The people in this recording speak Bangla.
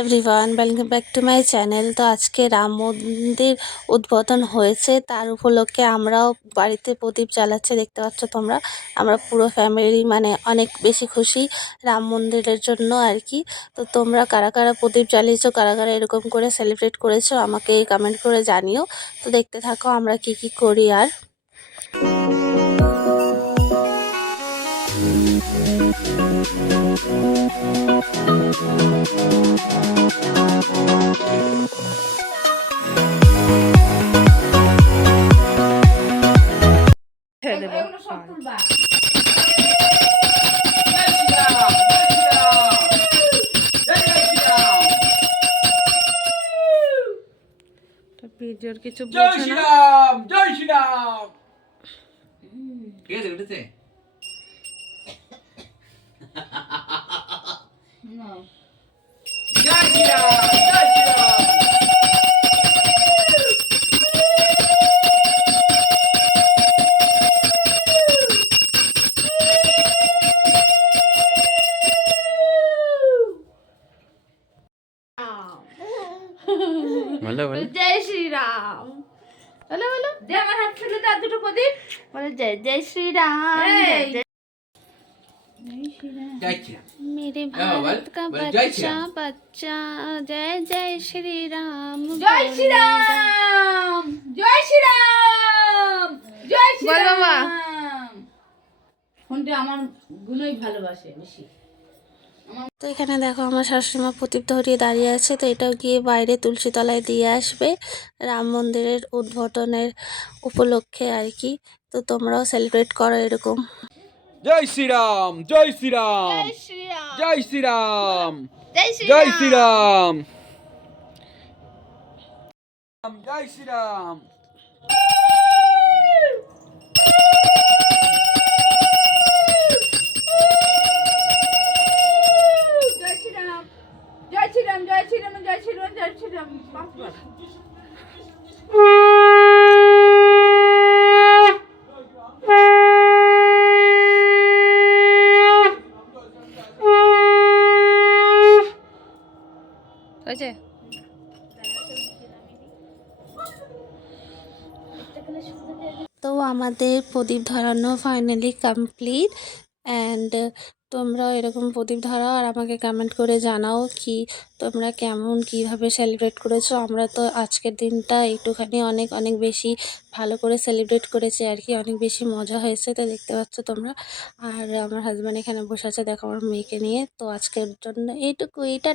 Everyone, welcome back to my channel. তো আজকে রাম মন্দির উদ্বোধন হয়েছে, তার উপলক্ষে আমরাও বাড়িতে প্রদীপ জ্বালাচ্ছি। দেখতে পাচ্ছ তোমরা, আমরা পুরো ফ্যামিলি মানে অনেক বেশি খুশি রাম মন্দিরের জন্য আর কি। তো তোমরা কারা কারা প্রদীপ জ্বালিয়েছো, কারা কারা এরকম করে সেলিব্রেট করেছো আমাকে কমেন্ট করে জানিও। তো দেখতে থাকো আমরা কি কি করি। আর ছেড়ে দেবো। ভিডিওর কিছু বোঝে না। জয় শ্রীরাম। ঠিক আছে, উঠেছে। জয় শ্রীরাম, জয় শ্রীরাম। বলো বলো জয় শ্রীরাম। বলো বলো, যে আমার হাত ফেলে তার দুটো প্রদীপ বলে জয় জয় শ্রীরাম। জয় শ্রীরাম। मेरे भारत का बच्चा बच्चा जय जय श्री राम। জয় শ্রীরাম, জয় শ্রীরাম, জয় শ্রীরাম। ফোনটা আমার গুলোই ভালোবাসে বেশি। তো এখানে দেখো আমার শাশুড়িমা প্রদীপ ধরিয়ে দাঁড়িয়ে আছে। তো এটাও গিয়ে বাইরে তুলসী তলায় দিয়ে আসবে রাম মন্দিরের উদ্বোধনের উপলক্ষে আর কি। তো তোমরাও সেলিব্রেট করো এরকম। জয় শ্রীরাম, জয় শ্রীরাম, জয় শ্রীরাম, জয় জয় শ্রীরাম, জয় শ্রীরাম। জয় শ্রীরাম, জয় শ্রীরাম, জয় শ্রীরাম, জয় শ্রীরাম, জয় শ্রীরাম। পাঁচবার। হয়েছে। তো আমাদের প্রদীপ ধরানো ফাইনালি কমপ্লিট। অ্যান্ড তোমরাও এরকম প্রদীপ ধরাও আর আমাকে কমেন্ট করে জানাও কি তোমরা কেমন কিভাবে সেলিব্রেট করেছো। আমরা তো আজকের দিনটা একটুখানি অনেক অনেক বেশি ভালো করে সেলিব্রেট করেছি আর কি, অনেক বেশি মজা হয়েছে। তো দেখতে পাচ্ছ তোমরা। আর আমার হাজব্যান্ড এখানে বসে আছে দেখো আমার মেয়েকে নিয়ে। তো আজকের জন্য এইটুকু, এইটা